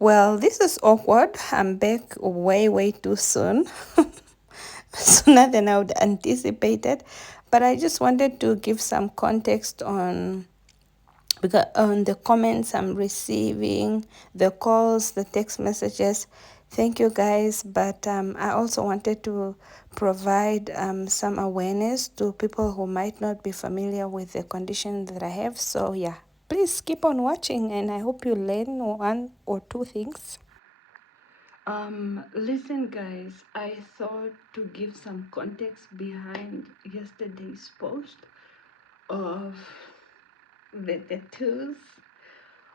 Well, this is awkward. I'm back way too soon, sooner than I would anticipated. But I just wanted to give some context on because on the comments I'm receiving, the calls, the text messages. Thank you guys. But I also wanted to provide some awareness to people who might not be familiar with the condition that I have. So yeah, please keep on watching, and I hope you learn one or two things. Listen, guys, I thought to give some context behind yesterday's post of the tattoos.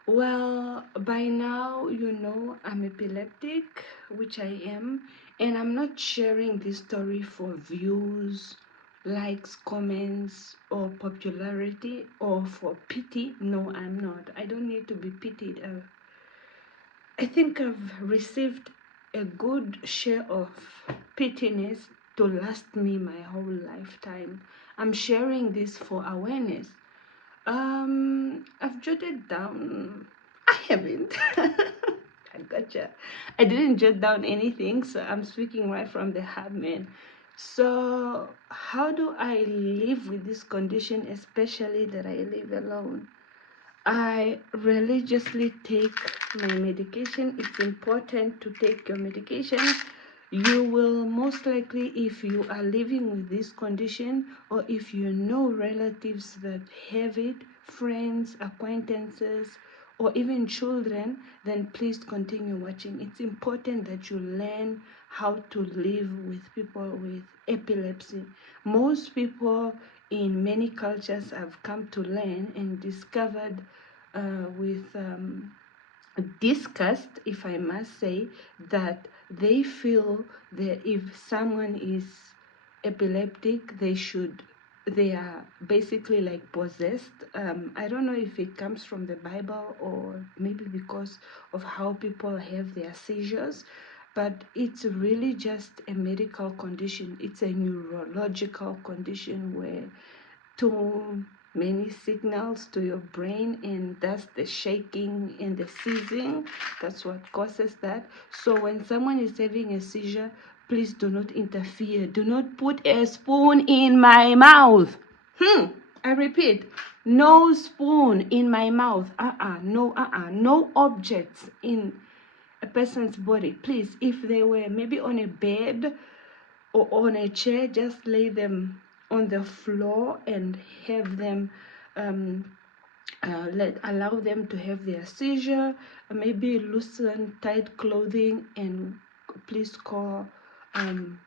Well, by now, you know I'm epileptic, which I am, and I'm not sharing this story for views, likes, comments, or popularity, or for pity. No, I'm not. I don't need to be pitied. I think I've received a good share of pittiness to last me my whole lifetime. I'm sharing this for awareness. I've jotted down. I haven't. I gotcha. I didn't jot down anything, so I'm speaking right from the heart, man. So, how do I live with this condition, especially that I live alone? I religiously take my medication. It's important to take your medication. You will most likely, if you are living with this condition, or if you know relatives that have it, friends, acquaintances, or even children, then please continue watching. It's important that you learn how to live with people with epilepsy. Most people in many cultures have come to learn and discovered with discussed, if I must say, that they feel that if someone is epileptic, they are basically like possessed. I don't know if it comes from the Bible or maybe because of how people have their seizures, but it's really just a medical condition. It's a neurological condition where too many signals to your brain, and that's the shaking and the seizing. That's what causes that. So when someone is having a seizure, please do not interfere. Do not put a spoon in my mouth. I repeat, no spoon in my mouth. No objects in a person's body. Please, if they were maybe on a bed or on a chair, just lay them on the floor and have them allow them to have their seizure. Maybe loosen tight clothing, and please call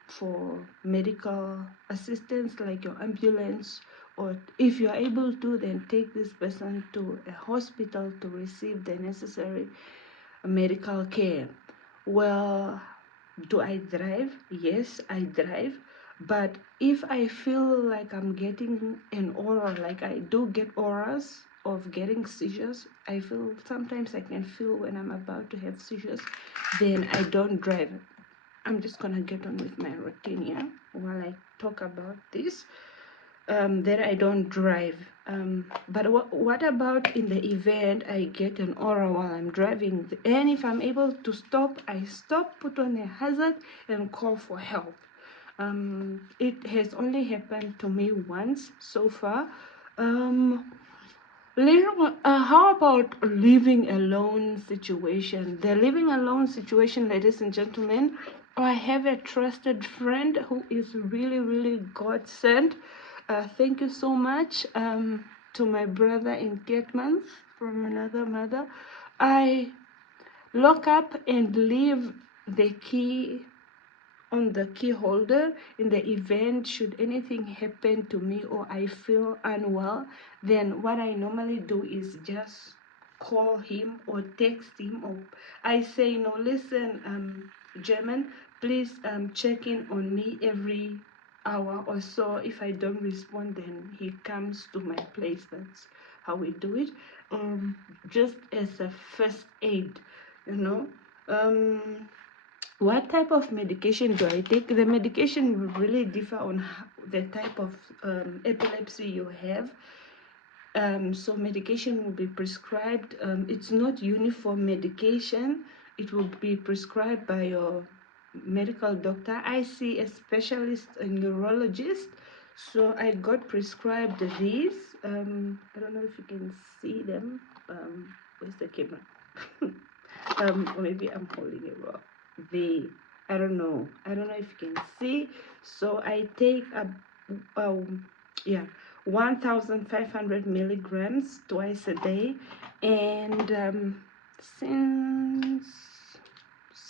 for medical assistance like your ambulance, or if you are able to, then take this person to a hospital to receive the necessary medical care. Well, do I drive? Yes, I drive. But if I feel like I'm getting an aura, like I do get auras of getting seizures, I feel sometimes I can feel when I'm about to have seizures, then I don't drive. I'm just gonna get on with my routine here while I talk about this. Then I don't drive. But what about in the event I get an aura while I'm driving? And if I'm able to stop, I stop, put on a hazard, and call for help. It has only happened to me once so far. How about living alone situation? The living alone situation, ladies and gentlemen, I have a trusted friend who is really God sent. Thank you so much to my brother in Getmans from another mother. I lock up and leave the key on the key holder in the event should anything happen to me or I feel unwell. Then what I normally do is just call him or text him, or I say, no, listen, German, please check in on me every hour or so. If I don't respond, then he comes to my place. That's how we do it, just as a first aid, you know. What type of medication do I take? The medication will really differ on the type of epilepsy you have. So medication will be prescribed. It's not uniform medication. it will be prescribed by your medical doctor. I see a specialist, a neurologist, so I got prescribed these. I don't know if you can see them. Where's the camera? Or maybe I'm holding it wrong. I don't know. I don't know if you can see. So I take yeah, 1,500 milligrams twice a day, and since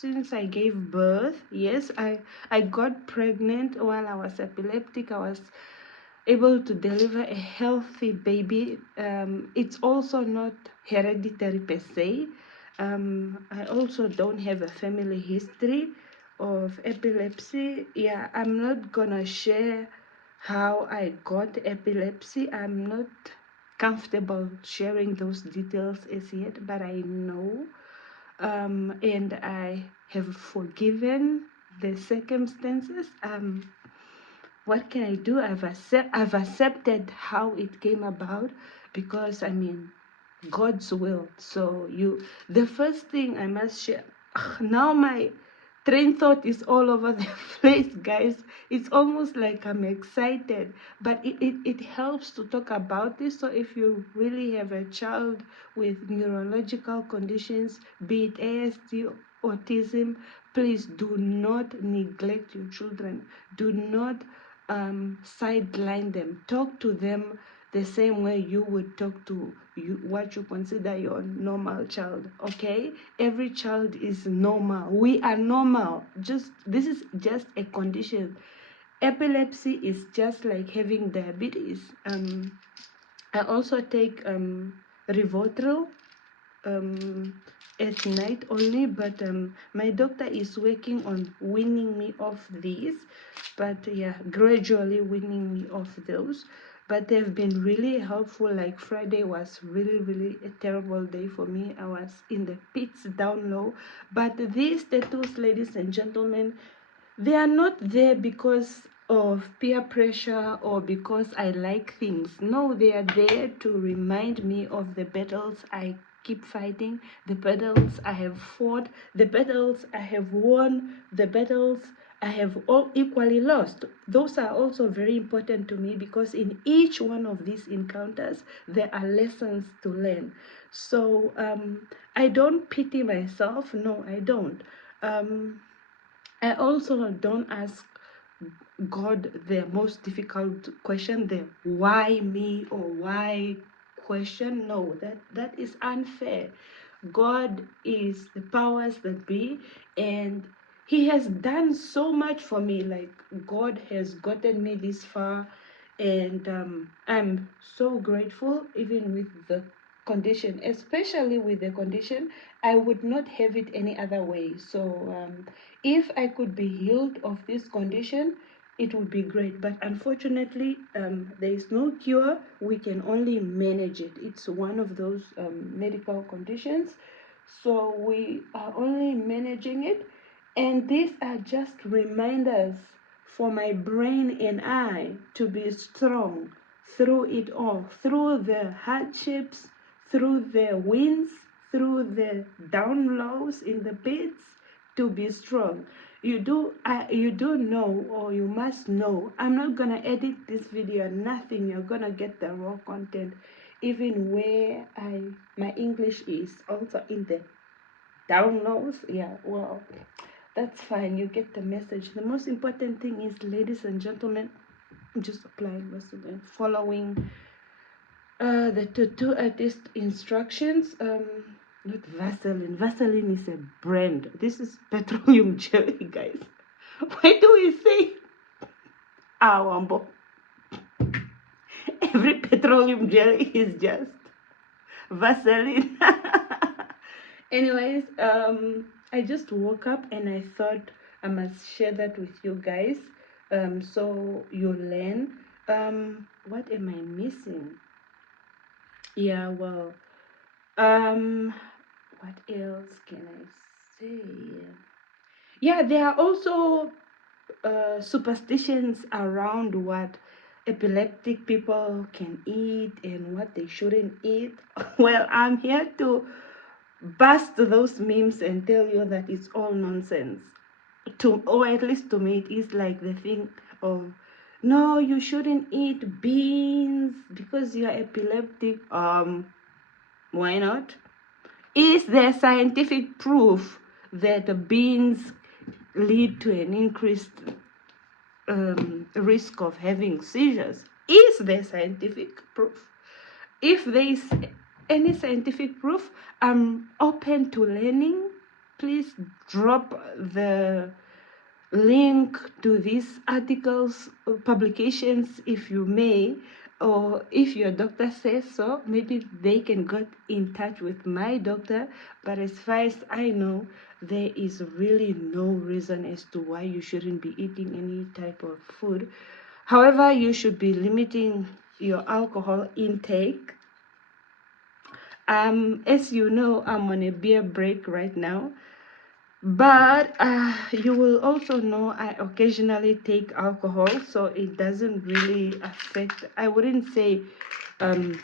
since I gave birth, yes, I got pregnant while I was epileptic. I was able to deliver a healthy baby. It's also not hereditary per se. I also don't have a family history of epilepsy. Yeah, I'm not gonna share how I got epilepsy. I'm not comfortable sharing those details as yet, but I know, and I have forgiven the circumstances. What can I do? I've accepted how it came about, because I mean, God's will. So the first thing I must share. Now my train thought is all over the place, guys. It's almost like I'm excited, but it helps to talk about this. So if you really have a child with neurological conditions, be it ASD, autism, please do not neglect your children. Do not sideline them. Talk to them the same way you would talk to what you consider your normal child. Okay, every child is normal. We are normal. Just this is just a condition. Epilepsy is just like having diabetes. I also take Rivotril um, at night only, but my doctor is working on weaning me off these, but yeah, gradually weaning me off those. But they've been really helpful. Like Friday was really a terrible day for me. I was in the pits down low, but these tattoos, ladies and gentlemen, they are not there because of peer pressure or because I like things. No, they are there to remind me of the battles I keep fighting, the battles I have fought, the battles I have won, the battles I have all equally lost. Those are also very important to me, because in each one of these encounters, there are lessons to learn. So I don't pity myself. No, I don't. I also don't ask God the most difficult question, the why me or why question. No, that is unfair. God is the powers that be, and He has done so much for me. Like, God has gotten me this far, and I'm so grateful, even with the condition, especially with the condition. I would not have it any other way. So if I could be healed of this condition, it would be great. But unfortunately, there is no cure. We can only manage it. It's one of those medical conditions. So we are only managing it. And these are just reminders for my brain and I to be strong through it all, through the hardships, through the wins, through the down lows in the pits, to be strong. You do know, or you must know, I'm not gonna edit this video, nothing. You're gonna get the raw content, even where my English is also in the down lows. Yeah, well, that's fine. You get the message. The most important thing is, ladies and gentlemen, just applying Vaseline, following the tattoo artist instructions. Not Vaseline. Vaseline is a brand. This is petroleum jelly, guys. Why do we say Awambo? Every petroleum jelly is just Vaseline. Anyways, I just woke up and I thought I must share that with you guys, so you learn. What am I missing? Yeah, well, what else can I say? Yeah, there are also superstitions around what epileptic people can eat and what they shouldn't eat. Well, I'm here to bust those memes and tell you that it's all nonsense. Or at least to me, it is like the thing of, no, you shouldn't eat beans because you're epileptic. Why not? Is there scientific proof that beans lead to an increased risk of having seizures? Is there scientific proof? If there is any scientific proof, I'm open to learning. Please drop the link to these articles, publications, if you may, or if your doctor says so, maybe they can get in touch with my doctor. But as far as I know, there is really no reason as to why you shouldn't be eating any type of food. However, you should be limiting your alcohol intake. As you know, I'm on a beer break right now. But you will also know I occasionally take alcohol, so it doesn't really affect. I wouldn't say um,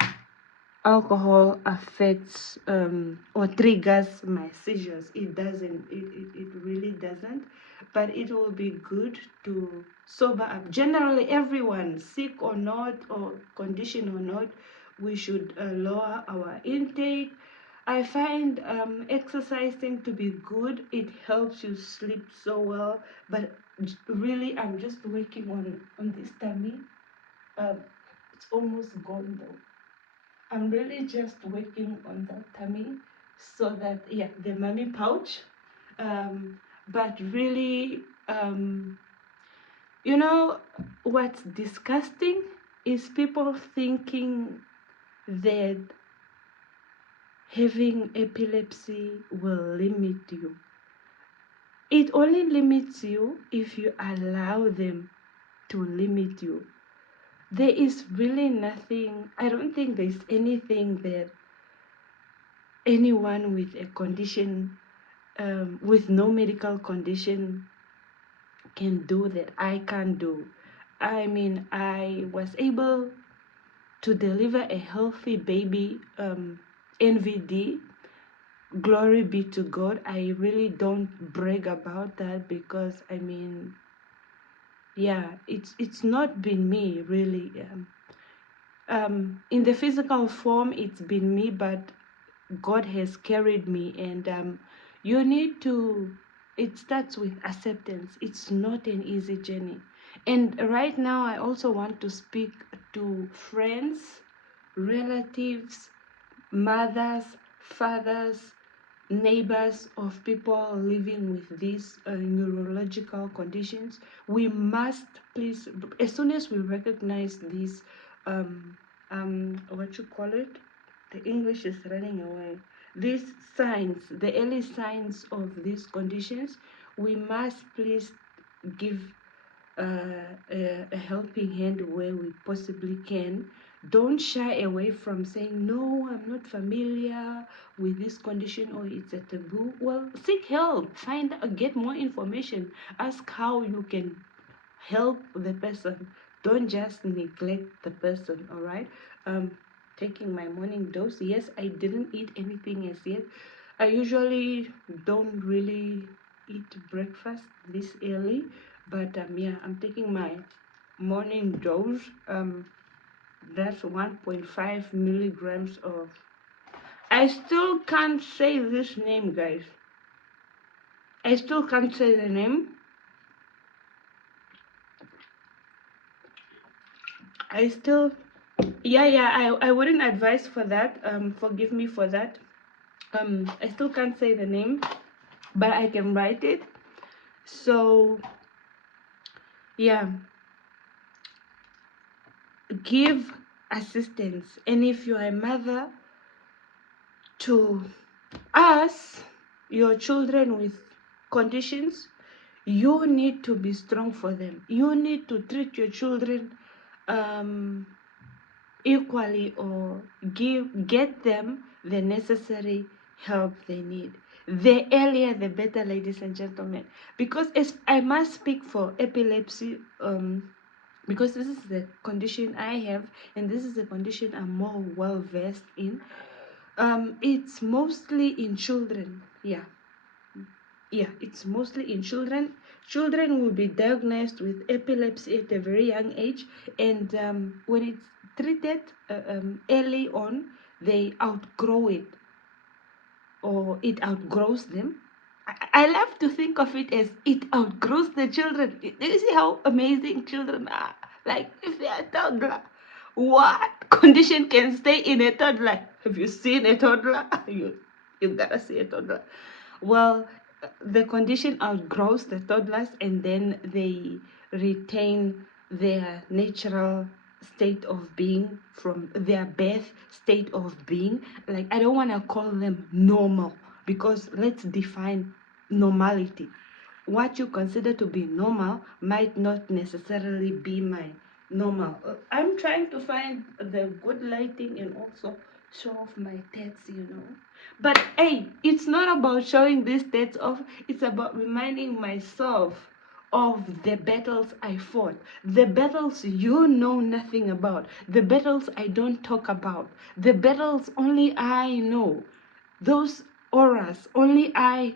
alcohol affects or triggers my seizures. It doesn't. It really doesn't. But it will be good to sober up. Generally, everyone, sick or not, or condition or not, we should lower our intake. I find exercising to be good. It helps you sleep so well. But really, I'm just working on this tummy. It's almost gone though. I'm really just working on that tummy so that, yeah, the mommy pouch. But really, you know, what's disgusting is people thinking that having epilepsy will limit you. It only limits you if you allow them to limit you. There is really nothing, I don't think there's anything that anyone with a condition, with no medical condition, can do that I can't do. I mean, I was able to deliver a healthy baby, NVD. Glory be to God. I really don't brag about that because, I mean, yeah, it's not been me really. In the physical form, it's been me, but God has carried me, and you need to. It starts with acceptance. It's not an easy journey, and right now I also want to speak to friends, relatives, mothers, fathers, neighbors of people living with these neurological conditions. We must please, as soon as we recognize these, what you call it, the English is running away. These signs, the early signs of these conditions, we must please give a helping hand where we possibly can. Don't shy away from saying, no, I'm not familiar with this condition, or it's a taboo. Well, seek help, get more information, ask how you can help the person. Don't just neglect the person, all right? Taking my morning dose. Yes, I didn't eat anything as yet. I usually don't really eat breakfast this early, but yeah, I'm taking my morning dose. That's 1.5 milligrams of. I still can't say this name, guys. I still can't say the name. I still, yeah, I wouldn't advise for that. Forgive me for that. I still can't say the name, but I can write it. So yeah, give assistance. And if you are a mother, to us, your children with conditions, you need to be strong for them. You need to treat your children equally, or get them the necessary help they need. The earlier the better, ladies and gentlemen, because I must speak for epilepsy, because this is the condition I have, and this is the condition I'm more well versed in. It's mostly in children. Yeah, it's mostly in children. Children will be diagnosed with epilepsy at a very young age, and when it's treated early on, they outgrow it, or it outgrows them. I love to think of it as it outgrows the children. Do you see how amazing children are? Like, if they are a toddler, what condition can stay in a toddler? Have you seen a toddler? You gotta see a toddler. Well, the condition outgrows the toddlers, and then they retain their natural state of being from their birth state of being. Like, I don't want to call them normal, because let's define normality. What you consider to be normal might not necessarily be my normal. I'm trying to find the good lighting and also show off my tats. But hey, it's not about showing these tats off, it's about reminding myself of the battles I fought, the battles you know nothing about, the battles I don't talk about, the battles only I know. Those auras, only I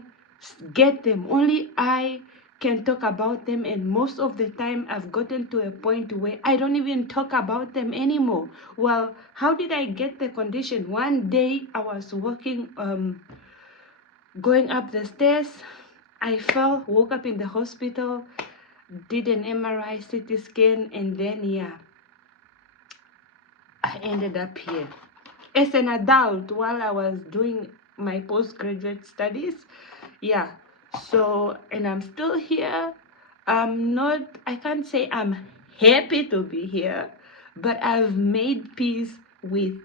get them, only I can talk about them, and most of the time I've gotten to a point where I don't even talk about them anymore. Well, how did I get the condition? One day I was walking, going up the stairs, I fell, woke up in the hospital, did an MRI, CT scan, and then I ended up here. As an adult, while I was doing my postgraduate studies, yeah. So, and I'm still here. I can't say I'm happy to be here, but I've made peace with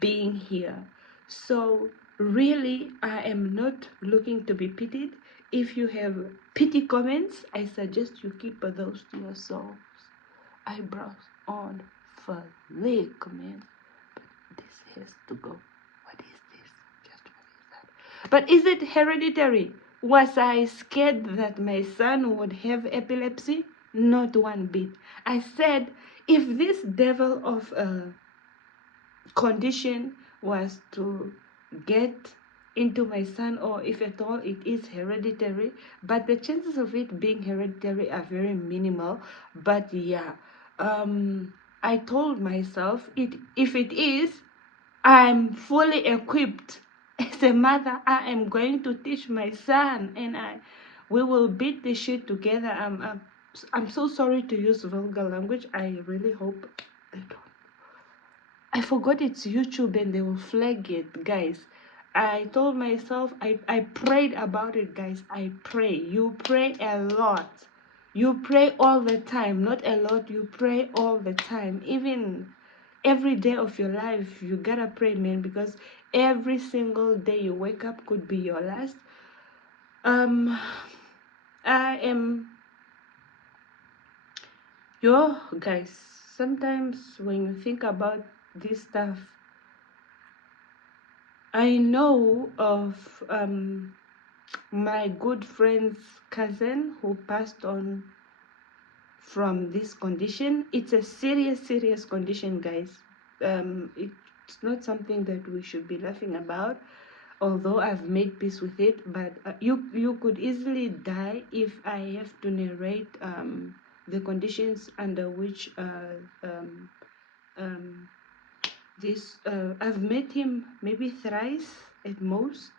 being here. So, really, I am not looking to be pitied. If you have pity comments, I suggest you keep those to yourselves. Eyebrows on flick, man. This has to go. What is this? Just what is that? But is it hereditary? Was I scared that my son would have epilepsy? Not one bit. I said, if this devil of a condition was to get into my son, or if at all it is hereditary, but the chances of it being hereditary are very minimal. But yeah, I told myself, if it is, I'm fully equipped. As a mother, I am going to teach my son, and we will beat the shit together. I'm so sorry to use vulgar language. I really hope they don't. I forgot it's YouTube and they will flag it, guys. I told myself, I prayed about it, guys. I pray. You pray a lot. You pray all the time. Not a lot. You pray all the time. Even every day of your life, you gotta pray, man, because every single day you wake up could be your last. I am, guys, sometimes when you think about this stuff, I know of my good friend's cousin who passed on from this condition. It's a serious condition, guys. It's not something that we should be laughing about, although I've made peace with it. But you could easily die if I have to narrate the conditions under which I've met him maybe thrice at most.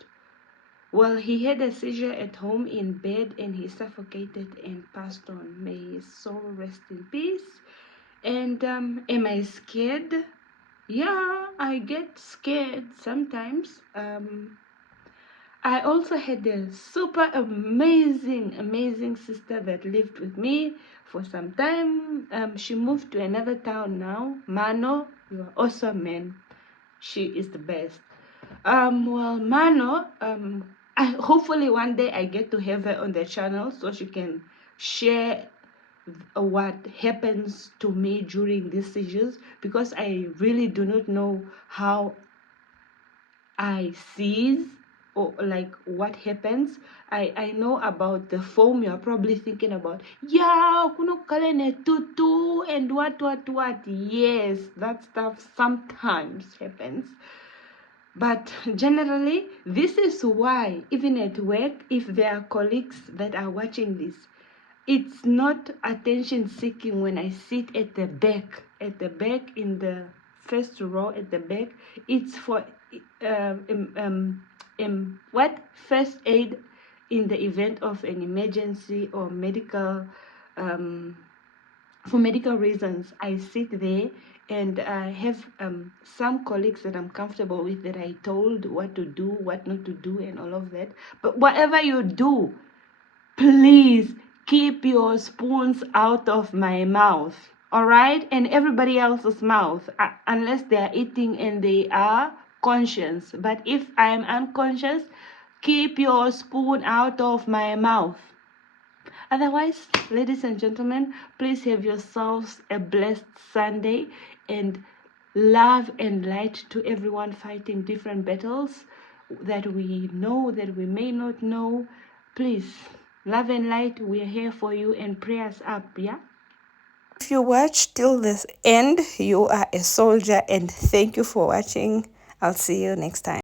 Well, he had a seizure at home in bed, and he suffocated and passed on. May his soul rest in peace. And am I scared? Yeah, I get scared sometimes. I also had a super amazing sister that lived with me for some time. She moved to another town now. Mano, you are awesome, man. She is the best. Well, Mano, hopefully one day I get to have her on the channel so she can share what happens to me during these seizures, because I really do not know how I seize, or like what happens. I know about the foam. You're probably thinking about, yeah, kuno kalene tutu and what. Yes, that stuff sometimes happens. But generally, this is why, even at work, if there are colleagues that are watching this, it's not attention seeking when I sit at the back in the first row at the back. It's for what first aid in the event of an emergency or medical um, for medical reasons. I sit there and I have some colleagues that I'm comfortable with that I told what to do, what not to do, and all of that. But whatever you do, please keep your spoons out of my mouth, all right? And everybody else's mouth, unless they are eating and they are conscious. But if I am unconscious, keep your spoon out of my mouth. Otherwise, ladies and gentlemen, please have yourselves a blessed Sunday, and love and light to everyone fighting different battles that we know, that we may not know. Please, love and light, we are here for you, and prayers up, yeah? If you watch till the end, you are a soldier, and thank you for watching. I'll see you next time.